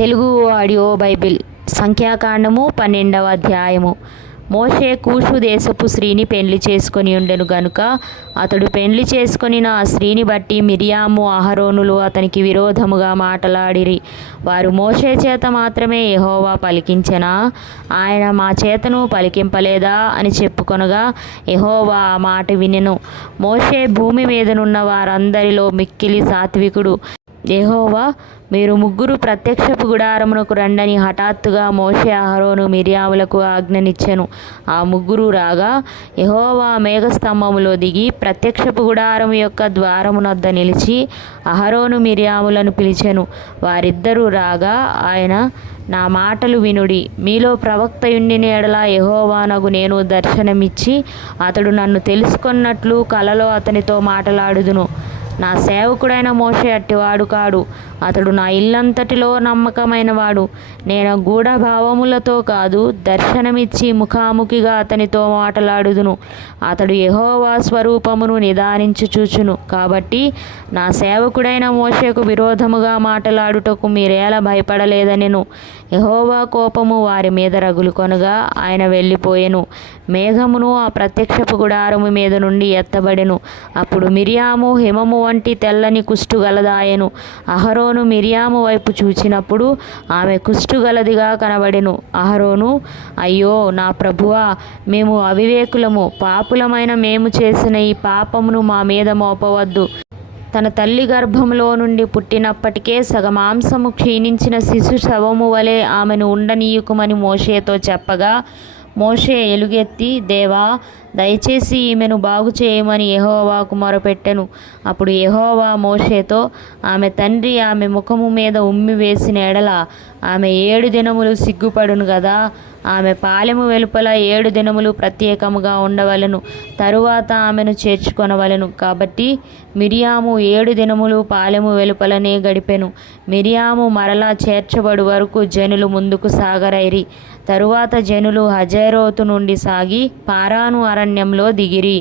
Telugu audio Bible సంఖ్యాకాండము 12వ అధ్యాయము. మోషే కూషు దేశపు స్త్రీని పెండ్లి చేసుకొని ఉండెను గనుక అతడు పెండ్లి చేసుకొనిన ఆ స్త్రీని బట్టి మిరియాము అహరోనులు అతనికి విరోధముగా మాటలాడిరి. వారు మోషే చేత మాత్రమే యెహోవా పలికించెనా, ఆయన మా చేతను పలికింపలేదా అని చెప్పుకొనగా యెహోవా ఆ మాట వినెను. మోషే భూమి మీదనున్న వారందరిలో మిక్కిలి సాత్వికుడు. యెహోవా, మీరు ముగ్గురు ప్రత్యక్షపు గుడారమునకు రండని హఠాత్తుగా మోషే అహరోను మిరియాములకు ఆజ్ఞనిచ్చెను. ఆ ముగ్గురు రాగా యెహోవా మేఘస్తంభములో దిగి ప్రత్యక్షపు గుడారము యొక్క ద్వారమునొద్ద నిలిచి అహరోను మిరియాములను పిలిచెను. వారిద్దరూ రాగా ఆయన, నా మాటలు వినుడి. మీలో ప్రవక్తయుండిన ఎడల యెహోవానగు నేను దర్శనమిచ్చి అతడు నన్ను తెలుసుకొన్నట్లు కలలో అతనితో మాటలాడుదును. నా సేవకుడైన మోషే అట్టివాడు కాడు. అతడు నా ఇల్లంతటిలో నమ్మకమైనవాడు. నేను గూఢభావములతో కాదు, దర్శనమిచ్చి ముఖాముఖిగా అతనితో మాటలాడుదును. అతడు యెహోవా స్వరూపమును నిదానించుచూచును. కాబట్టి నా సేవకుడైన మోషేకు విరోధముగా మాటలాడుటకు మీరేలా భయపడలేదనెను. యెహోవా కోపము వారి మీద రగులుకొనగా ఆయన వెళ్ళిపోయెను. మేఘమును ఆ ప్రత్యక్షపు గుడారము మీద నుండి ఎత్తబడెను. అప్పుడు మిరియాము హిమము వంటి తెల్లని కుష్టు గలదాయెను. అహరోను మిరియాము వైపు చూచినప్పుడు ఆమె కుష్టు గలదిగా కనబడెను. అహరోను, అయ్యో నా ప్రభువా, మేము అవివేకులము, పాపులమైన మేము చేసిన ఈ పాపమును మా మీద మోపవద్దు. తన తల్లి గర్భములో నుండి పుట్టినప్పటికే సగమాంసము క్షీణించిన శిశు శవము వలె ఆమెను ఉండనీయుకుమని మోషేతో చెప్పగా మోషే ఎలుగెత్తి, దేవా, దయచేసి ఈమెను బాగు చేయమని యెహోవాకు మొరపెట్టెను. అప్పుడు యెహోవా మోషేతో, ఆమె తండ్రి ఆమె ముఖము మీద ఉమ్మి వేసిన ఎడల ఆమె 7 దినములు సిగ్గుపడును గదా. ఆమె పాలెము వెలుపల 7 దినములు ప్రత్యేకముగా ఉండవలెను. తరువాత ఆమెను చేర్చుకొనవలెను. కాబట్టి మిరియాము 7 దినములు పాలెము వెలుపలనే గడిపెను. మిరియాము మరలా చేర్చబడు వరకు జనులు ముందుకు సాగరైరి. తరువాత జనులు హజేరోతు నుండి సాగి పారాను అరణ్యంలో దిగిరి.